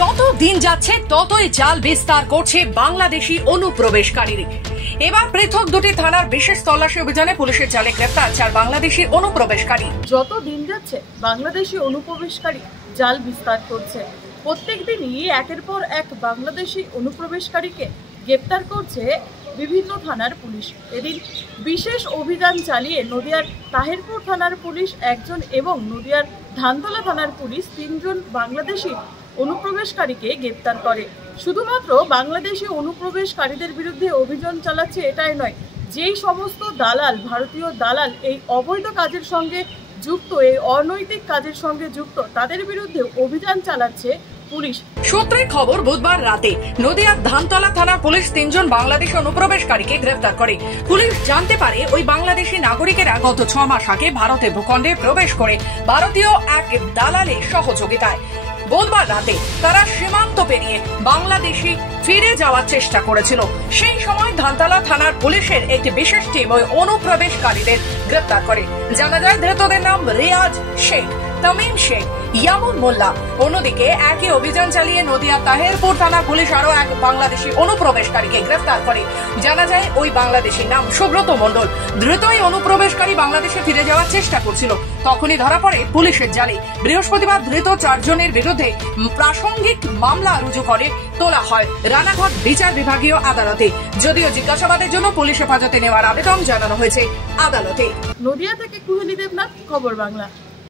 যত দিন যাচ্ছে ততই জাল বিস্তার করছে বাংলাদেশি অনুপ্রবেশকারীরা। এবার পৃথক দুটি থানার বিশেষ তল্লাশি অভিযানে পুলিশের জালে গ্রেফতার 4 বাংলাদেশি অনুপ্রবেশকারী। যত দিন যাচ্ছে বাংলাদেশি অনুপ্রবেশকারী জাল বিস্তার করছে। প্রত্যেক দিনই একের পর এক বাংলাদেশি অনুপ্রবেশকারীকে গ্রেফতার করছে বিভিন্ন থানার পুলিশ। এদিন বিশেষ অভিযান চালিয়ে নদিয়ার তাহিরপুর থানার পুলিশ 1 জন এবং নদিয়ার ধানতলা থানার পুলিশ 3 জন বাংলাদেশি অনুপ্রবেশকারীকে গ্রেফতার করে। শুধুমাত্র বাংলাদেশি অনুপ্রবেশকারীদের বিরুদ্ধে অভিযান চালাচ্ছে এটাই নয়, যেই সমস্ত দালাল, ভারতীয় দালাল এই অবৈধ কাজের সঙ্গে যুক্ত, এই অনৈতিক কাজের সঙ্গে যুক্ত, তাদের বিরুদ্ধে অভিযান চালাচ্ছে পুলিশ। সূত্রের খবর, বুধবার রাতে নদিয়ার ধানতলা থানার পুলিশ 3 জন বাংলাদেশি অনুপ্রবেশকারীকে গ্রেফতার করে। পুলিশ জানতে পারে ওই বাংলাদেশি নাগরিকেরা গত 6 মাস আগে ভারতের ভূখণ্ডে প্রবেশ করে ভারতীয় এক দালালের সহযোগিতায় বুধবার রাতে তারা সীমান্ত পেরিয়ে বাংলাদেশি ফিরে যাওয়ার চেষ্টা করেছিল। সেই সময় ধানতলা থানার পুলিশের একটি বিশেষ টিম ওই অনুপ্রবেশকারীদের গ্রেফতার করে। জানা যায় ধৃতদের নাম রিয়াজ শেখ, তামিম শেখ, ইয়ামুন মোল্লা। অন্যদিকে একই অভিযান চালিয়ে নদিয়া তাহিরপুর থানা পুলিশ আরো এক বাংলাদেশি অনুপ্রবেশকারীকে গ্রেফতার করে। জানা যায় ওই বাংলাদেশির নাম সুব্রত মণ্ডল। ধৃত এই অনুপ্রবেশকারী বাংলাদেশে ফিরে যাওয়ার চেষ্টা করছিল, তখনই ধরা পড়ে পুলিশের জালে। বৃহস্পতিবার ধৃত 4 জনের বিরুদ্ধে প্রাসঙ্গিক মামলা রুজু করে তোলা হয় রানাঘাট বিচার বিভাগীয় আদালতে। যদিও জিজ্ঞাসাবাদের জন্য পুলিশ হেফাজতে নেওয়ার আবেদন জানানো হয়েছে আদালতে। নদিয়া থেকে কুহেলি দেবনাথ, খবর বাংলা।